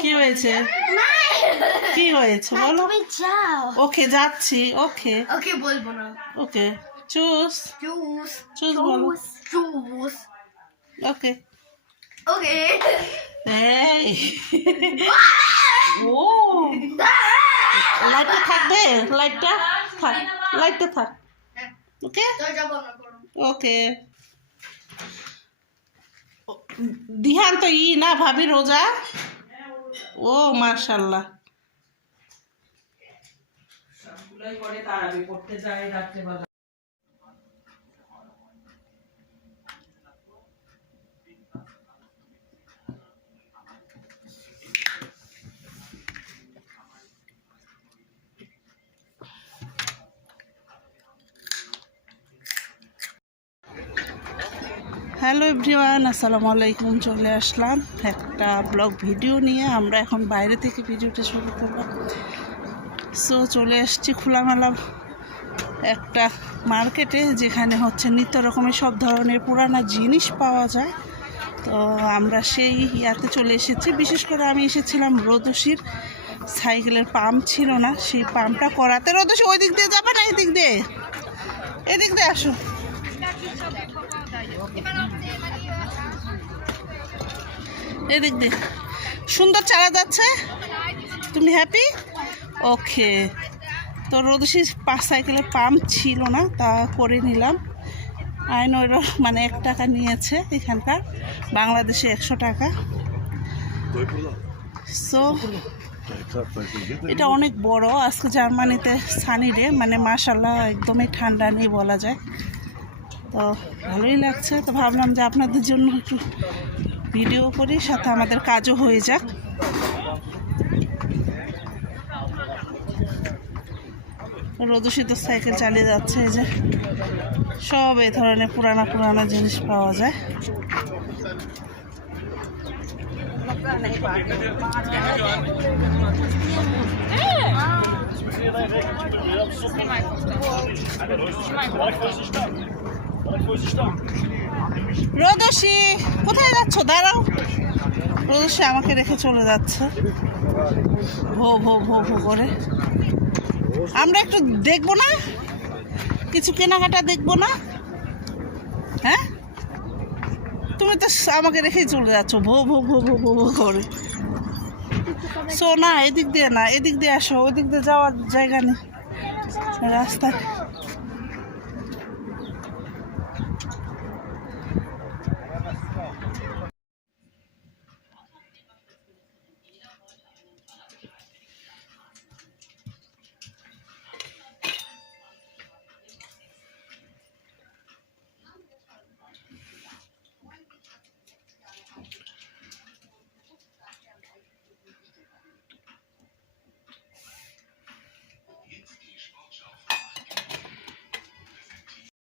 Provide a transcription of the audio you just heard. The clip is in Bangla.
কি হয়েছে? কি হয়েছে? বলো। ওকে যাচ্ছি। ওকে। ওকে বলব না। ওকে। চুজ জুস চুজ বলো। Juice okay. ওকে। এই। ও। লাইটটা থাকবে? লাইটটা থাক। লাইটটা থাক। ওকে? ওকে। দিহান তো ই না ভাবি রোজা? ও মাশাল্লাহ। হ্যালো এভরিওয়ান, আসসালামু আলাইকুম, চলে আসলাম একটা ব্লগ ভিডিও নিয়ে। আমরা এখন বাইরে থেকে ভিডিওটা শুরু করব। সো চলে এসেছি খোলামেলা একটা মার্কেটে যেখানে হচ্ছে নিত্য রকমের সব ধরনের পুরানা জিনিস পাওয়া যায়। তো আমরা সেই ইয়াতে চলে এসেছি। বিশেষ করে আমি এসেছিলাম রোদসির সাইকেলের পাম্প ছিল না, সেই পাম্পটা করাতে। রোদসি ওই দিক দিয়ে যাবে না? এই দিক দিয়ে? এদিক দিয়ে আসো। এদিক দিয়ে সুন্দর চালা যাচ্ছে। তুমি হ্যাপি ওকে তো রোদসি পাঁচ সাইকেলের পাম্প ছিল না, তা করে নিলাম। আইন ওর মানে এক টাকা নিয়েছে এখানকার। বাংলাদেশে একশো টাকা। সো এটা অনেক বড়। আজকে জার্মানিতে সানি ডে মানে মাসাল্লাহ একদমই ঠান্ডা নেই বলা যায়। তো ভালোই লাগছে। তো ভাবলাম যে আপনাদের জন্য একটু ভিডিও করি, সাথে আমাদের কাজও হয়ে যাক। রোদুষিত সাইকেল চালিয়ে যাচ্ছে, এই যে সব এই ধরনের পুরানা পুরানা জিনিস পাওয়া যায়। রোদসী কোথায় যাচ্ছ? দাঁড়াও। রোদসী আমাকে রেখে চলে যাচ্ছে। ভো ভো ভো ভো করে। আমরা একটু দেখব না? কিছু কেনাকাটা দেখব না? হ্যাঁ? তুমি তো আমাকে রেখেই চলে যাচ্ছ। ভো ভো ভো ভো ভো ভো করে। শো না, এদিক দিয়ে না, এদিক দিয়ে আসো। ওদিক দিয়ে যাওয়ার জায়গা নেই। রাস্তা